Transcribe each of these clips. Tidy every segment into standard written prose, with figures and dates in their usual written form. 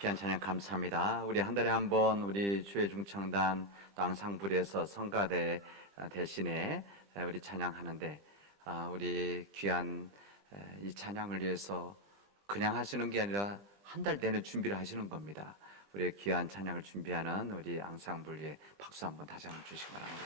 귀한 찬양 감사합니다. 우리 한 달에 한 번 우리 주의 중창단 또 앙상블에서 성가대 대신에 우리 찬양하는데 우리 귀한 이 찬양을 위해서 그냥 하시는 게 아니라 한 달 내내 준비를 하시는 겁니다. 우리 귀한 찬양을 준비하는 우리 앙상블에 박수 한번 다시 한번 주시기 바랍니다.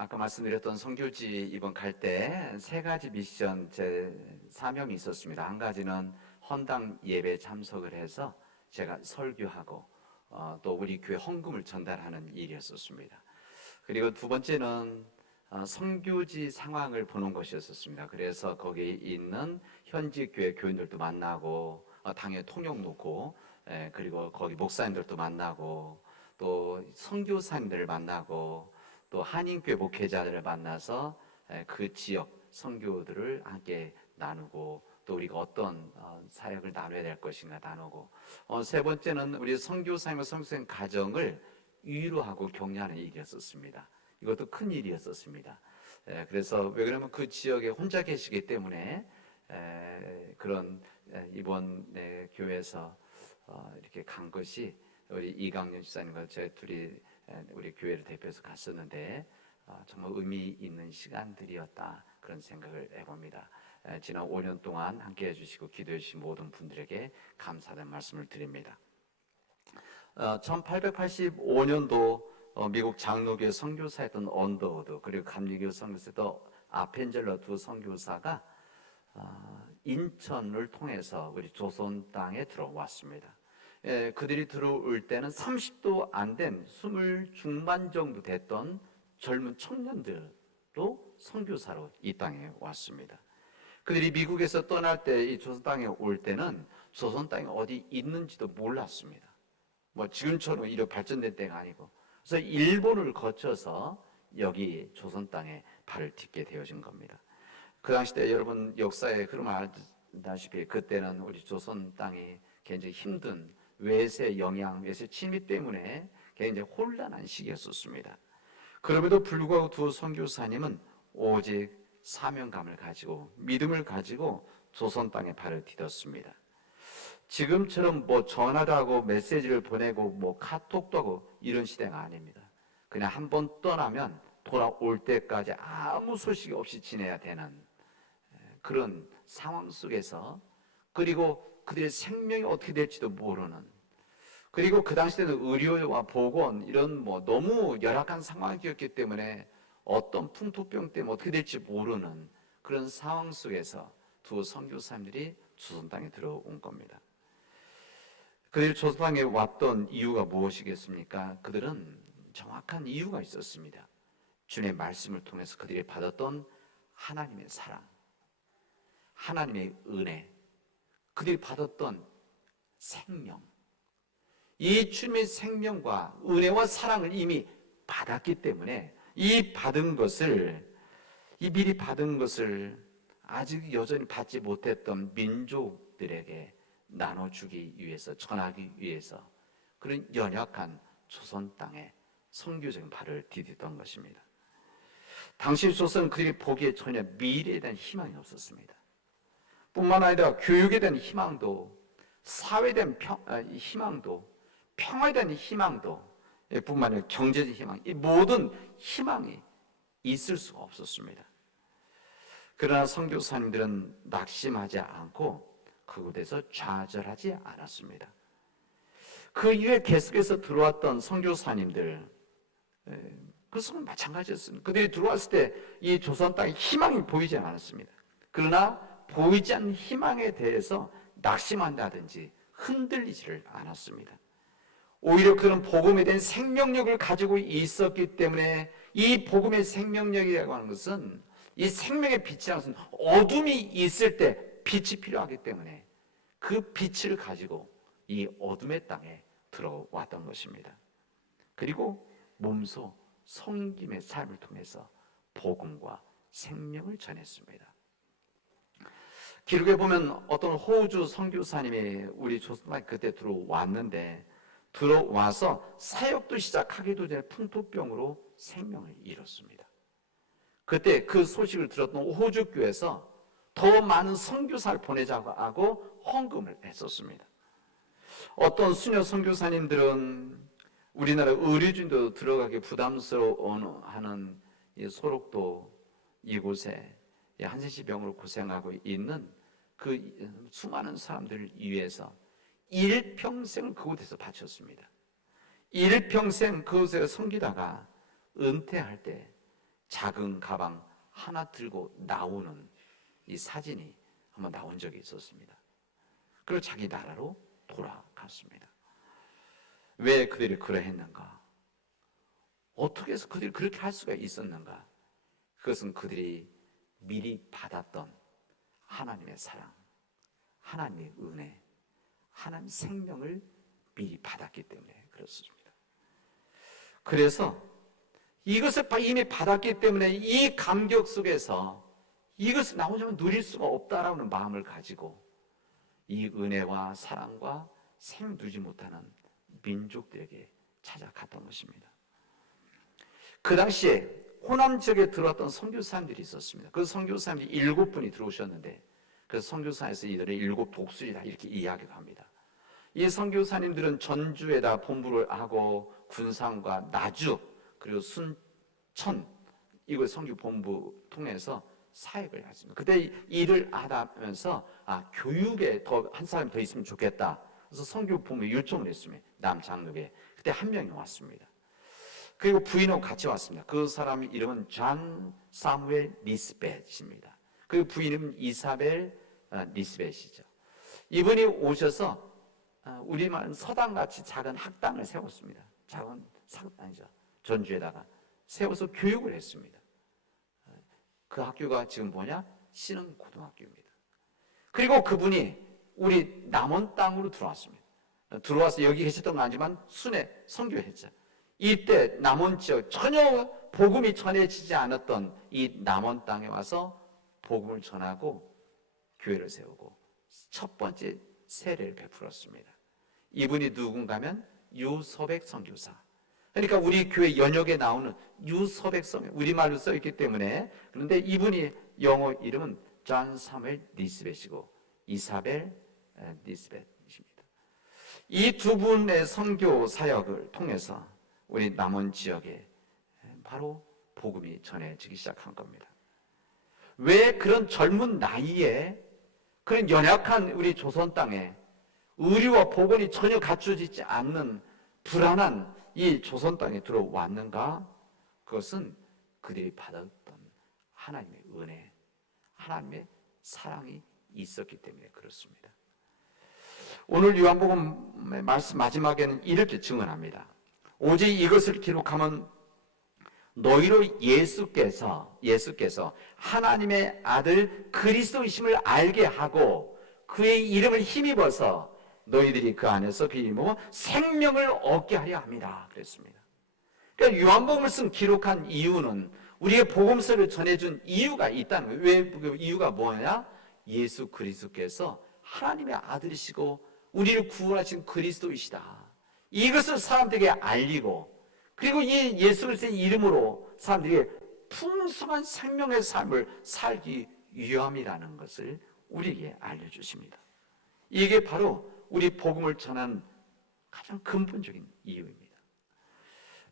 아까 말씀드렸던 선교지 이번 갈 때 세 가지 미션 제 사명이 있었습니다. 한 가지는 헌당 예배 참석을 해서 제가 설교하고 또 우리 교회 헌금을 전달하는 일이었었습니다. 그리고 두 번째는 선교지 상황을 보는 것이었습니다. 그래서 거기 있는 현지 교회 교인들도 만나고 당에 통역 놓고 그리고 거기 목사님들도 만나고 또 선교사님들을 만나고 또 한인교회 목회자들을 만나서 그 지역 선교들을 함께 나누고 또 우리가 어떤 사역을 나눠야 될 것인가 나누고 세 번째는 우리 선교사님과 선교사님 가정을 위로하고 격려하는 일이었었습니다. 이것도 큰 일이었었습니다. 그래서 왜 그러면 그 지역에 혼자 계시기 때문에 그런 이번 교회에서 이렇게 간 것이 우리 이강년 집사님과 제 둘이 우리 교회를 대표해서 갔었는데 정말 의미 있는 시간들이었다 그런 생각을 해봅니다. 지난 5년 동안 함께해 주시고 기도해 주신 모든 분들에게 감사하다는 말씀을 드립니다. 1885년도 미국 장로교회 선교사였던 언더우드 그리고 감리교 선교사였던 아펜젤러 두 선교사가 인천을 통해서 우리 조선 땅에 들어왔습니다. 그들이 들어올 때는 30도 안 된 20 중반 정도 됐던 젊은 청년들도 선교사로 이 땅에 왔습니다. 그들이 미국에서 떠날 때 이 조선 땅에 올 때는 조선 땅이 어디 있는지도 몰랐습니다. 뭐 지금처럼 이렇게 발전된 때가 아니고 그래서 일본을 거쳐서 여기 조선 땅에 발을 딛게 되어진 겁니다. 그 당시 때 여러분 역사의 흐름을 알다시피 그때는 우리 조선 땅이 굉장히 힘든 외세 영향, 외세 침입 때문에 굉장히 혼란한 시기였었습니다. 그럼에도 불구하고 두 선교사님은 오직 사명감을 가지고 믿음을 가지고 조선 땅에 발을 디뎠습니다. 지금처럼 뭐 전화도 하고 메시지를 보내고 뭐 카톡도 하고 이런 시대가 아닙니다. 그냥 한번 떠나면 돌아올 때까지 아무 소식이 없이 지내야 되는 그런 상황 속에서 그리고 그들의 생명이 어떻게 될지도 모르는 그리고 그 당시 때는 의료와 보건 이런 뭐 너무 열악한 상황이었기 때문에 어떤 풍토병 때문에 어떻게 될지 모르는 그런 상황 속에서 두 선교사님들이 조선 땅에 들어온 겁니다. 그들이 조선 땅에 왔던 이유가 무엇이겠습니까? 그들은 정확한 이유가 있었습니다. 주님의 말씀을 통해서 그들이 받았던 하나님의 사랑, 하나님의 은혜, 그들이 받았던 생명, 이 주님의 생명과 은혜와 사랑을 이미 받았기 때문에 이 미리 받은 것을 아직 여전히 받지 못했던 민족들에게 나눠주기 위해서, 전하기 위해서 그런 연약한 조선 땅에 선교적인 발을 디뎠던 것입니다. 당시 조선은 그들이 보기에 전혀 미래에 대한 희망이 없었습니다. 뿐만 아니라 교육에 대한 희망도, 사회에 대한 희망도, 평화에 대한 희망도, 뿐만 아니라 경제적 희망, 이 모든 희망이 있을 수가 없었습니다. 그러나 선교사님들은 낙심하지 않고 그곳에서 좌절하지 않았습니다. 그 이후에 계속해서 들어왔던 선교사님들, 그것은 마찬가지였습니다. 그들이 들어왔을 때 이 조선 땅에 희망이 보이지 않았습니다. 그러나 보이지 않는 희망에 대해서 낙심한다든지 흔들리지를 않았습니다. 오히려 그런 복음에 대한 생명력을 가지고 있었기 때문에 이 복음의 생명력이라고 하는 것은 이 생명의 빛이라는 것은 어둠이 있을 때 빛이 필요하기 때문에 그 빛을 가지고 이 어둠의 땅에 들어왔던 것입니다. 그리고 몸소 섬김의 삶을 통해서 복음과 생명을 전했습니다. 기록에 보면 어떤 호주 선교사님이 우리 조선에 그때 들어왔는데 들어와서 사역도 시작하기도 전에 풍토병으로 생명을 잃었습니다. 그때 그 소식을 들었던 호주 교회에서 더 많은 선교사를 보내자고 하고 헌금을 했었습니다. 어떤 수녀 선교사님들은 우리나라 의료진도 들어가기 부담스러워하는 이 소록도 이곳에 한센시 병으로 고생하고 있는 그 수많은 사람들을 위해서 일평생을 그곳에서 바쳤습니다. 일평생 그곳에 섬기다가 은퇴할 때 작은 가방 하나 들고 나오는 이 사진이 한번 나온 적이 있었습니다. 그리고 자기 나라로 돌아갔습니다. 왜 그들이 그러했는가? 어떻게 해서 그들이 그렇게 할 수가 있었는가? 그것은 그들이 미리 받았던 하나님의 사랑, 하나님의 은혜, 하나님의 생명을 미리 받았기 때문에 그렇습니다. 그래서 이것을 이미 받았기 때문에 이 감격 속에서 이것을 나 혼자만 누릴 수가 없다라는 마음을 가지고 이 은혜와 사랑과 생명 누리지 못하는 민족들에게 찾아갔던 것입니다. 그 당시에 호남 지역에 들어왔던 선교사님들이 있었습니다. 그 선교사님들이 7분이 들어오셨는데 그 선교사에서 이들의 7 독수리다 이렇게 이야기를 합니다. 이 선교사님들은 전주에다 본부를 하고 군산과 나주 그리고 순천 이곳 선교 본부 통해서 사역을 했습니다. 그때 일을 하다면서 교육에 더 한 사람이 더 있으면 좋겠다. 그래서 선교 본부에 요청을 했습니다. 남장로에 그때 한 명이 왔습니다. 그리고 부인하고 같이 왔습니다. 그 사람 이름은 존 사무엘 리스벳입니다. 그 부인은 이사벨 리스벳이죠. 이분이 오셔서 우리말 서당같이 작은 학당을 세웠습니다. 작은 학당이죠. 전주에다가 세워서 교육을 했습니다. 그 학교가 지금 뭐냐? 신흥고등학교입니다. 그리고 그분이 우리 남원 땅으로 들어왔습니다. 들어와서 여기 계셨던 건 아니지만 순회 선교했죠. 이때 남원 지역 전혀 복음이 전해지지 않았던 이 남원 땅에 와서 복음을 전하고 교회를 세우고 첫 번째 세례를 베풀었습니다. 이분이 누군가면 유서백 선교사. 그러니까 우리 교회 연역에 나오는 유서백 선교사, 우리말로 써있기 때문에. 그런데 이분이 영어 이름은 존 사무엘 리스벳이고 이사벨 리스벳입니다. 이 두 분의 선교 사역을 통해서 우리 남원 지역에 바로 복음이 전해지기 시작한 겁니다. 왜 그런 젊은 나이에 그런 연약한 우리 조선 땅에 의료와 보건이 전혀 갖춰지지 않는 불안한 이 조선 땅에 들어왔는가? 그것은 그들이 받았던 하나님의 은혜, 하나님의 사랑이 있었기 때문에 그렇습니다. 오늘 요한복음의 말씀 마지막에는 이렇게 증언합니다. 오직 이것을 기록하면 너희로 예수께서 하나님의 아들 그리스도이심을 알게 하고 그의 이름을 힘입어서 너희들이 그 안에서 그 이름으로 생명을 얻게 하려 합니다. 그랬습니다. 그러니까 요한복음을 기록한 이유는 우리의 복음서를 전해준 이유가 있다는 거예요. 왜 그 이유가 뭐냐? 예수 그리스도께서 하나님의 아들이시고 우리를 구원하신 그리스도이시다. 이것을 사람들에게 알리고 그리고 이 예수 그리스도의 이름으로 사람들에게 풍성한 생명의 삶을 살기 위함이라는 것을 우리에게 알려주십니다. 이게 바로 우리 복음을 전한 가장 근본적인 이유입니다.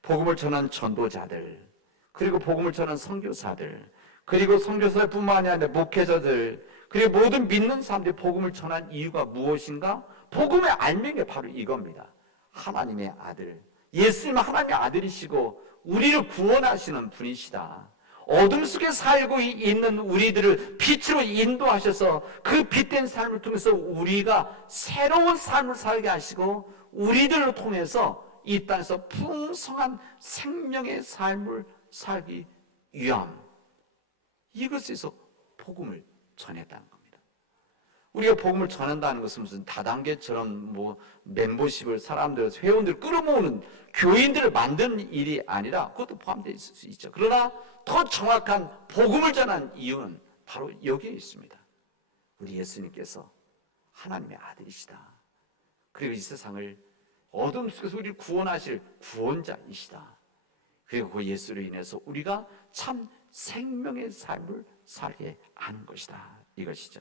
복음을 전한 전도자들, 그리고 복음을 전한 선교사들, 그리고 선교사뿐만이 아니라 목회자들, 그리고 모든 믿는 사람들이 복음을 전한 이유가 무엇인가? 복음의 알맹이가 바로 이겁니다. 하나님의 아들, 예수님은 하나님의 아들이시고 우리를 구원하시는 분이시다. 어둠 속에 살고 있는 우리들을 빛으로 인도하셔서 그 빛된 삶을 통해서 우리가 새로운 삶을 살게 하시고 우리들을 통해서 이 땅에서 풍성한 생명의 삶을 살기 위함, 이것에서 복음을 전했다는 겁니다. 우리가 복음을 전한다는 것은 무슨 다단계처럼 멤버십을 사람들, 회원들을 끌어모으는 교인들을 만드는 일이 아니라 그것도 포함되어 있을 수 있죠. 그러나 더 정확한 복음을 전한 이유는 바로 여기에 있습니다. 우리 예수님께서 하나님의 아들이시다. 그리고 이 세상을 어둠 속에서 우리를 구원하실 구원자이시다. 그리고 그 예수로 인해서 우리가 참 생명의 삶을 살게 하는 것이다, 이것이죠.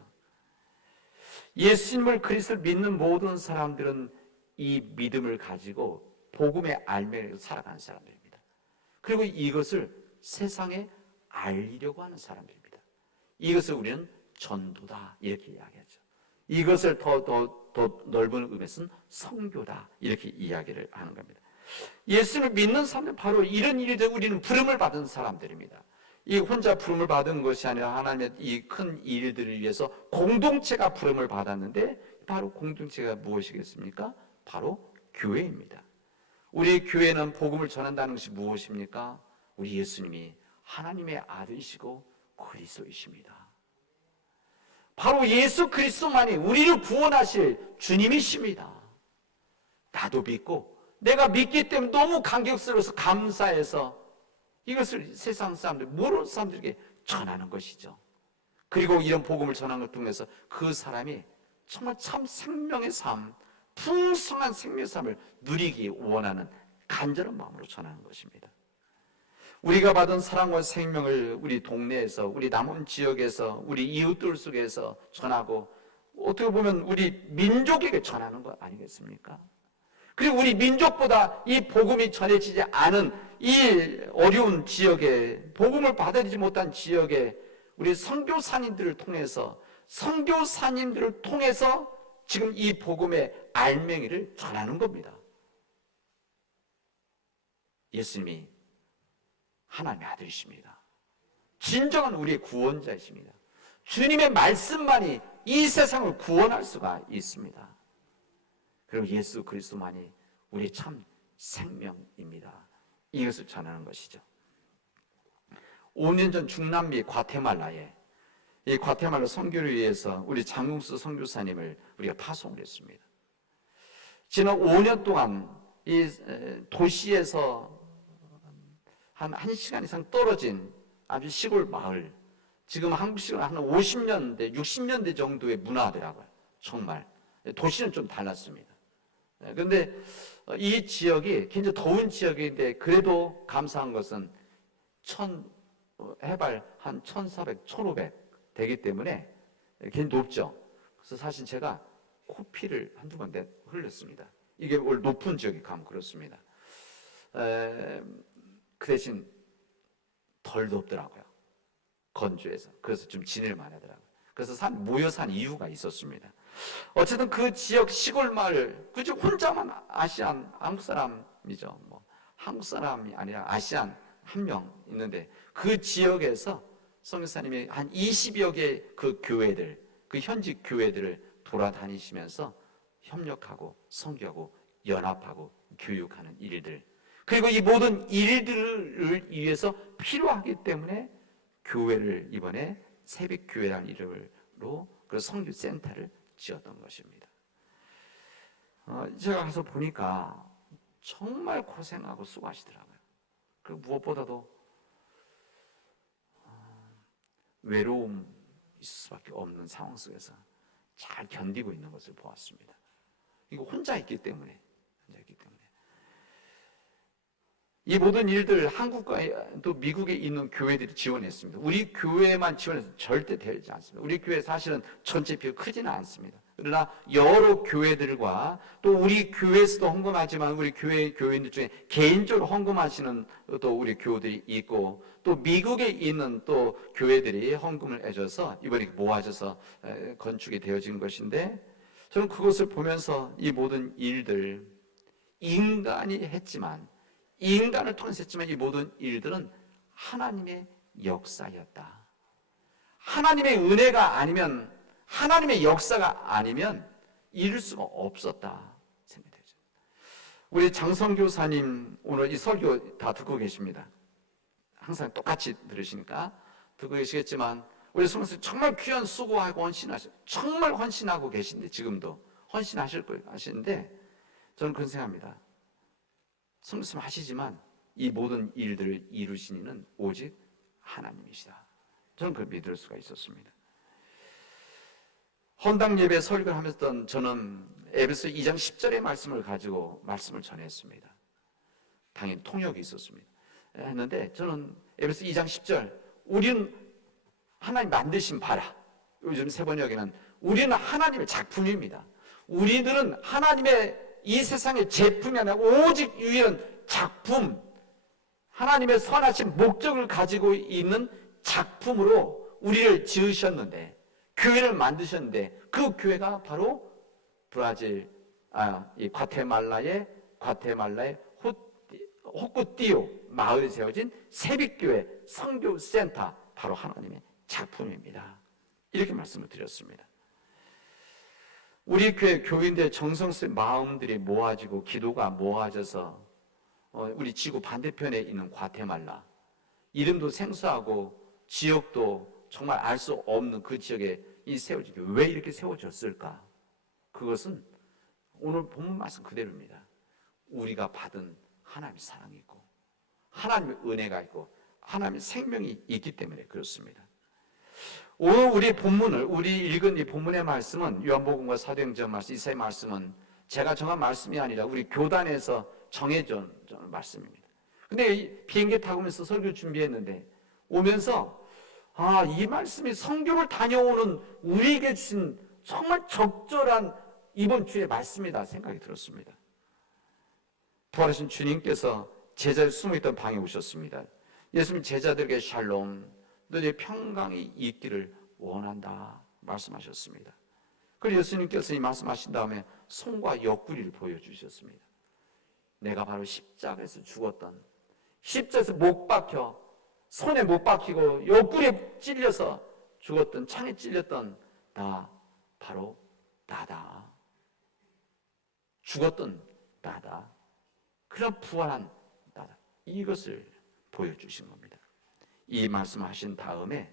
예수님을 그리스도를 믿는 모든 사람들은 이 믿음을 가지고 복음의 알맹이로 살아가는 사람들입니다. 그리고 이것을 세상에 알리려고 하는 사람들입니다. 이것을 우리는 전도다 이렇게 이야기하죠. 이것을 더 넓은 의미에서는 선교다 이렇게 이야기를 하는 겁니다. 예수를 믿는 사람들은 바로 이런 일에 우리는 부름을 받은 사람들입니다. 이 혼자 부름을 받은 것이 아니라 하나님의 이 큰 일들을 위해서 공동체가 부름을 받았는데, 바로 공동체가 무엇이겠습니까? 바로 교회입니다. 우리 교회는 복음을 전한다는 것이 무엇입니까? 우리 예수님이 하나님의 아들이시고 그리스도이십니다. 바로 예수 그리스도만이 우리를 구원하실 주님이십니다. 나도 믿고 내가 믿기 때문에 너무 감격스러워서 감사해서 이것을 세상 사람들, 모르는 사람들에게 전하는 것이죠. 그리고 이런 복음을 전하는 걸 통해서 그 사람이 정말 참 생명의 삶, 풍성한 생명의 삶을 누리기 원하는 간절한 마음으로 전하는 것입니다. 우리가 받은 사랑과 생명을 우리 동네에서, 우리 남은 지역에서, 우리 이웃들 속에서 전하고, 어떻게 보면 우리 민족에게 전하는 것 아니겠습니까? 그리고 우리 민족보다 이 복음이 전해지지 않은 이 어려운 지역에, 복음을 받아들이지 못한 지역에 우리 선교사님들을 통해서 지금 이 복음의 알맹이를 전하는 겁니다. 예수님이 하나님의 아들이십니다. 진정한 우리의 구원자이십니다. 주님의 말씀만이 이 세상을 구원할 수가 있습니다. 그리고 예수 그리스도만이 우리의 참 생명입니다. 이것을 전하는 것이죠. 5년 전 중남미 과테말라에, 이 과테말라 선교를 위해서 우리 장용수 선교사님을 우리가 파송을 했습니다. 지난 5년 동안 이 도시에서 한 1시간 이상 떨어진 아주 시골 마을, 지금 한국 시간 한 50년대, 60년대 정도의 문화더라고요. 정말 도시는 좀 달랐습니다. 그런데 이 지역이 굉장히 더운 지역인데, 그래도 감사한 것은 해발 한 1400, 1500 되기 때문에 굉장히 높죠. 그래서 사실 제가 코피를 한두 번 흘렸습니다. 이게 원래 높은 지역에 가면 그렇습니다. 그 대신 덜 덥더라고요. 건조해서. 그래서 좀 지낼만 하더라고요. 그래서 모여 산 이유가 있었습니다. 어쨌든 그 지역 시골 마을, 그저 혼자만 아시안, 한국 사람이죠. 한국 사람이 아니라 아시안 한 명 있는데, 그 지역에서 선교사님이 한 20여 개의 그 교회들, 그 현지 교회들을 돌아다니시면서 협력하고 선교하고 연합하고 교육하는 일들, 그리고 이 모든 일들을 위해서 필요하기 때문에 교회를 이번에 새벽교회라는 이름으로 그 선교센터를 지었던 것입니다. 제가 가서 보니까 정말 고생하고 수고하시더라고요. 그리고 무엇보다도 외로움이 있을 수밖에 없는 상황 속에서 잘 견디고 있는 것을 보았습니다. 이거 혼자 있기 때문에. 이 모든 일들 한국과 또 미국에 있는 교회들이 지원했습니다. 우리 교회만 지원해서 절대 되지 않습니다. 우리 교회 사실은 전체 비율 크지는 않습니다. 그러나 여러 교회들과 또 우리 교회에서도 헌금하지만 우리 교회인들 중에 개인적으로 헌금하시는 또 우리 교우들이 있고, 또 미국에 있는 또 교회들이 헌금을 해줘서 이번에 모아져서 건축이 되어진 것인데, 저는 그것을 보면서 이 모든 일들, 인간이 했지만, 인간을 통해서 했지만 이 모든 일들은 하나님의 역사였다. 하나님의 은혜가 아니면, 하나님의 역사가 아니면 이룰 수가 없었다 생각이 되죠. 우리 장성교사님 오늘 이 설교 다 듣고 계십니다. 항상 똑같이 들으시니까 듣고 계시겠지만, 우리 성교사님 정말 귀한 수고하고 정말 헌신하고 계신데, 지금도 헌신하실 거예요. 하시는데, 저는 그런 생각합니다. 성교사님 하시지만 이 모든 일들을 이루신 이는 오직 하나님이시다. 저는 그걸 믿을 수가 있었습니다. 헌당 예배 설교를 하면서 저는 에베소 2장 10절의 말씀을 가지고 말씀을 전했습니다. 당연히 통역이 있었습니다. 했는데 저는 에베소 2장 10절, 우리는 하나님 만드신 바라. 요즘 세번역에는 우리는 하나님의 작품입니다. 우리들은 하나님의 이 세상의 제품이 아니라 오직 유일한 작품, 하나님의 선하신 목적을 가지고 있는 작품으로 우리를 지으셨는데, 교회를 만드셨는데, 그 교회가 바로 브라질, 이 과테말라의 호쿠띠오 마을에 세워진 새빛교회 선교센터, 바로 하나님의 작품입니다. 이렇게 말씀을 드렸습니다. 우리 교회 교인들 정성스레 마음들이 모아지고 기도가 모아져서 우리 지구 반대편에 있는 과테말라, 이름도 생소하고 지역도 정말 알 수 없는 그 지역에 세워지게 왜 이렇게 세워졌을까? 그것은 오늘 본문 말씀 그대로입니다. 우리가 받은 하나님의 사랑이 있고 하나님의 은혜가 있고 하나님의 생명이 있기 때문에 그렇습니다. 오늘 우리 읽은 이 본문의 말씀은 요한복음과 사도행전 말씀, 이사야 말씀은 제가 정한 말씀이 아니라 우리 교단에서 정해준 말씀입니다. 근데 비행기 타고 오면서 설교 준비했는데 오면서 이 말씀이 성경을 다녀오는 우리에게 주신 정말 적절한 이번 주의 말씀이다 생각이 들었습니다. 부활하신 주님께서 제자들 숨어있던 방에 오셨습니다. 예수님 제자들에게 샬롬, 너희의 평강이 있기를 원한다 말씀하셨습니다. 그리고 예수님께서 이 말씀하신 다음에 손과 옆구리를 보여주셨습니다. 내가 바로 십자가에서 죽었던, 십자가에서 못 박혀 손에 못 박히고 옆구리에 찔려서 죽었던, 창에 찔렸던 나, 바로 나다. 죽었던 나다. 그런 부활한 나다. 이것을 보여주신 겁니다. 이 말씀하신 다음에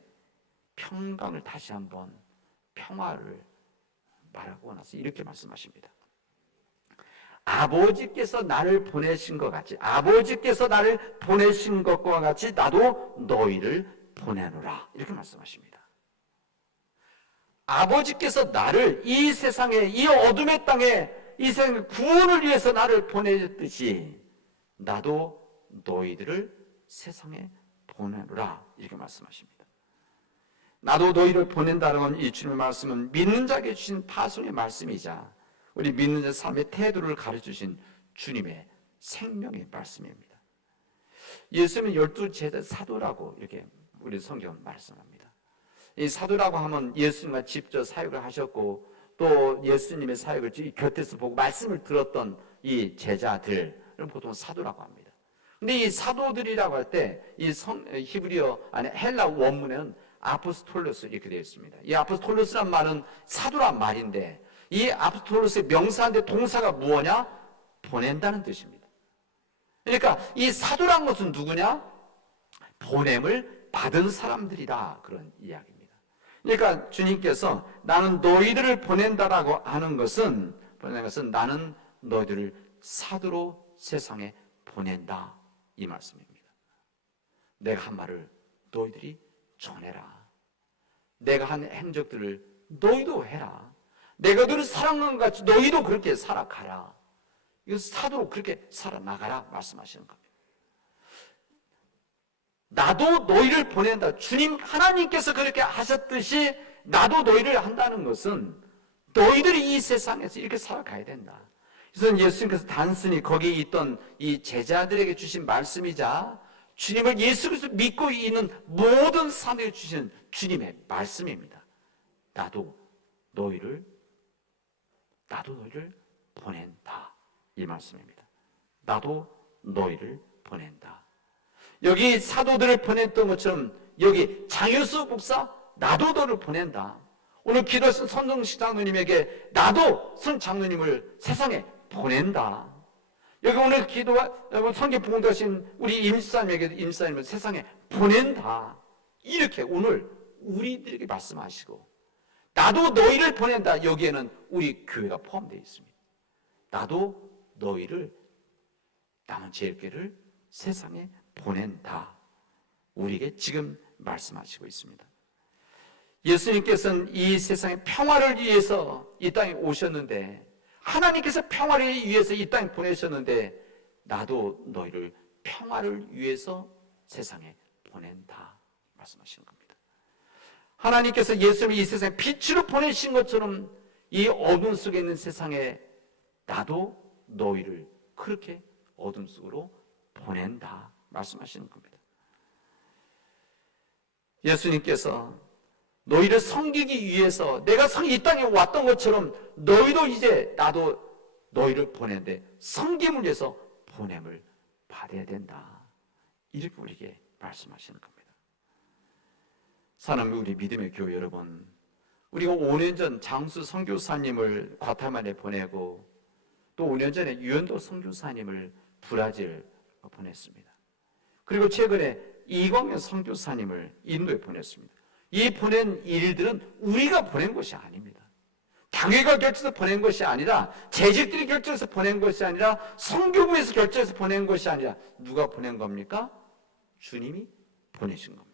평강을 다시 한번, 평화를 말하고 나서 이렇게 말씀하십니다. 아버지께서 나를 보내신 것 같이, 아버지께서 나를 보내신 것과 같이 나도 너희를 보내노라. 이렇게 말씀하십니다. 아버지께서 나를 이 세상에, 이 어둠의 땅에, 이 세상의 구원을 위해서 나를 보내듯이 나도 너희들을 세상에 보내노라. 이렇게 말씀하십니다. 나도 너희를 보낸다는 이 주님의 말씀은 믿는 자에게 주신 파송의 말씀이자 우리 믿는 자 삶의 태도를 가르쳐주신 주님의 생명의 말씀입니다. 예수님은 12제자 사도라고 이렇게 우리 성경 말씀합니다. 이 사도라고 하면 예수님과 직접 사역을 하셨고 또 예수님의 사역을 곁에서 보고 말씀을 들었던 이 제자들을 보통 사도라고 합니다. 근데 이 사도들이라고 할 때 이 히브리어 아니 헬라 원문에는 아포스톨로스 이렇게 되어 있습니다. 이 아포스톨로스란 말은 사도란 말인데 이 아포스톨로스의 명사인데 동사가 무엇냐? 보낸다는 뜻입니다. 그러니까 이 사도란 것은 누구냐? 보냄을 받은 사람들이다, 그런 이야기입니다. 그러니까 주님께서 나는 너희들을 보낸다라고 하는 것은 나는 너희들을 사도로 세상에 보낸다, 이 말씀입니다. 내가 한 말을 너희들이 전해라. 내가 한 행적들을 너희도 해라. 내가 너를 사랑하는 것 같이 너희도 그렇게 살아가라. 이거 사도로 그렇게 살아나가라 말씀하시는 겁니다. 나도 너희를 보낸다. 주님 하나님께서 그렇게 하셨듯이 나도 너희를 한다는 것은 너희들이 이 세상에서 이렇게 살아가야 된다. 그래서 예수님께서 단순히 거기 있던 이 제자들에게 주신 말씀이자 주님을 예수 그리스도 믿고 있는 모든 사람에게 주신 주님의 말씀입니다. 나도 너희를 보낸다, 이 말씀입니다. 나도 너희를 보낸다. 여기 사도들을 보냈던 것처럼 여기 장효수 목사 나도 너를 보낸다. 오늘 기도하신 선정식 장로님에게 나도 선 장로님을 세상에 보낸다. 여기 오늘 성경 봉독하신 우리 임사님을 세상에 보낸다. 이렇게 오늘 우리들에게 말씀하시고 나도 너희를 보낸다. 여기에는 우리 교회가 포함되어 있습니다. 나도 너희를, 남은 제일교회를 세상에 보낸다. 우리에게 지금 말씀하시고 있습니다. 예수님께서는 이 세상의 평화를 위해서 이 땅에 오셨는데, 하나님께서 평화를 위해서 이 땅에 보내셨는데 나도 너희를 평화를 위해서 세상에 보낸다 말씀하시는 겁니다. 하나님께서 예수를 이 세상에 빛으로 보내신 것처럼 이 어둠 속에 있는 세상에 나도 너희를 그렇게 어둠 속으로 보낸다 말씀하시는 겁니다. 예수님께서 너희를 섬기기 위해서 내가 이 땅에 왔던 것처럼 너희도 이제 나도 너희를 보내는데 섬김을 위해서 보냄을 받아야 된다. 이렇게 우리에게 말씀하시는 겁니다. 사랑하는 우리 믿음의 교회 여러분, 우리가 5년 전 장수 선교사님을 과테말라에 보내고 또 5년 전에 유현도 선교사님을 브라질 보냈습니다. 그리고 최근에 이광현 선교사님을 인도에 보냈습니다. 이 보낸 일들은 우리가 보낸 것이 아닙니다. 당회가 결정해서 보낸 것이 아니라 재직들이 결정해서 보낸 것이 아니라 선교부에서 결정해서 보낸 것이 아니라 누가 보낸 겁니까? 주님이 보내신 겁니다.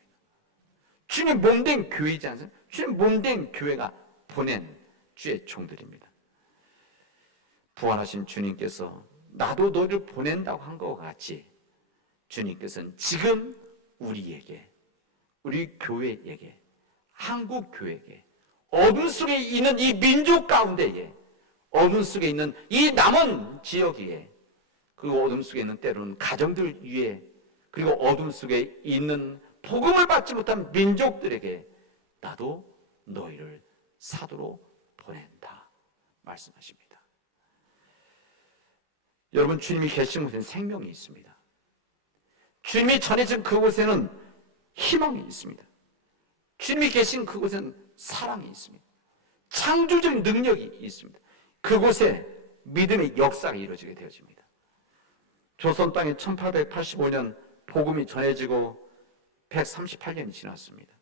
주님 몸된 교회이지 않습니까? 주님 몸된 교회가 보낸 주의 종들입니다. 부활하신 주님께서 나도 너를 보낸다고 한 것 같이 주님께서는 지금 우리에게, 우리 교회에게, 한국 교회에게, 어둠 속에 있는 이 민족 가운데에, 어둠 속에 있는 이 남은 지역에, 그 어둠 속에 있는 때로는 가정들 위에, 그리고 어둠 속에 있는 복음을 받지 못한 민족들에게 나도 너희를 사도로 보낸다 말씀하십니다. 여러분, 주님이 계신 곳에는 생명이 있습니다. 주님이 전해진 그곳에는 희망이 있습니다. 주님이 계신 그곳에는 사랑이 있습니다. 창조적인 능력이 있습니다. 그곳에 믿음의 역사가 이루어지게 되어집니다. 조선 땅에 1885년 복음이 전해지고 138년이 지났습니다.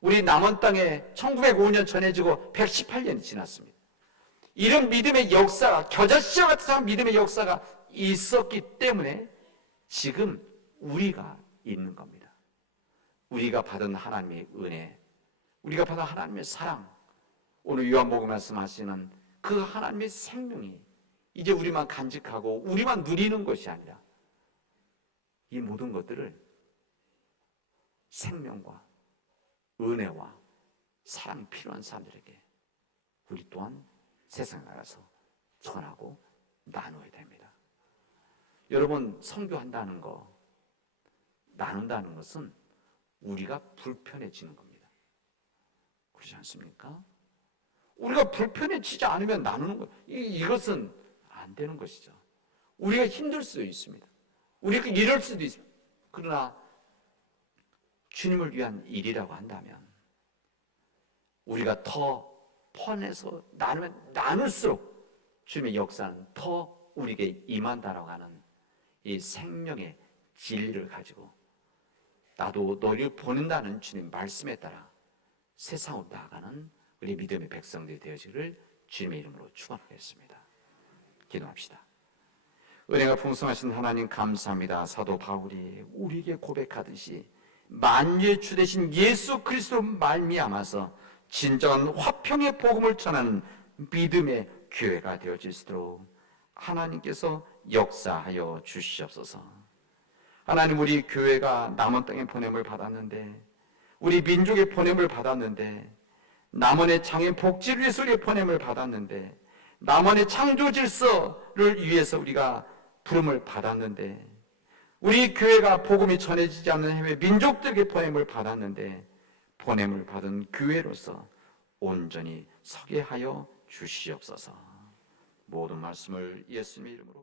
우리 남원 땅에 1905년 전해지고 118년이 지났습니다. 이런 믿음의 역사가, 겨자씨와 같은 믿음의 역사가 있었기 때문에 지금 우리가 있는 겁니다. 우리가 받은 하나님의 은혜, 우리가 받은 하나님의 사랑, 오늘 요한복음 말씀하시는 그 하나님의 생명이 이제 우리만 간직하고 우리만 누리는 것이 아니라 이 모든 것들을 생명과 은혜와 사랑 필요한 사람들에게 우리 또한 세상에 나가서 전하고 나눠야 됩니다. 여러분, 선교한다는 거, 나눈다는 것은 우리가 불편해지는 겁니다. 그렇지 않습니까? 우리가 불편해지지 않으면 나누는 것, 이것은 안 되는 것이죠. 우리가 힘들 수도 있습니다. 우리가 이럴 수도 있습니다. 그러나 주님을 위한 일이라고 한다면 우리가 더 퍼내서 나누면 나눌수록 주님의 역사는 더 우리에게 임한다라고 하는 이 생명의 진리를 가지고 나도 너희를 보낸다는 주님 말씀에 따라 세상으로 나아가는 우리 믿음의 백성들이 되어지기를 주님의 이름으로 축원하겠습니다. 기도합시다. 은혜가 풍성하신 하나님 감사합니다. 사도 바울이 우리에게 고백하듯이 만유의 주 되신 예수 그리스도 말미암아서 진정한 화평의 복음을 전하는 믿음의 교회가 되어질 수 있도록 하나님께서 역사하여 주시옵소서. 하나님, 우리 교회가 남원 땅에 보냄을 받았는데, 우리 민족의 보냄을 받았는데, 남원의 장애인 복지를 위해서 우리가 보냄을 받았는데, 남원의 창조 질서를 위해서 우리가 부름을 받았는데, 우리 교회가 복음이 전해지지 않는 해외 민족들에게 보냄을 받았는데, 보냄을 받은 교회로서 온전히 서게 하여 주시옵소서. 모든 말씀을 예수님의 이름으로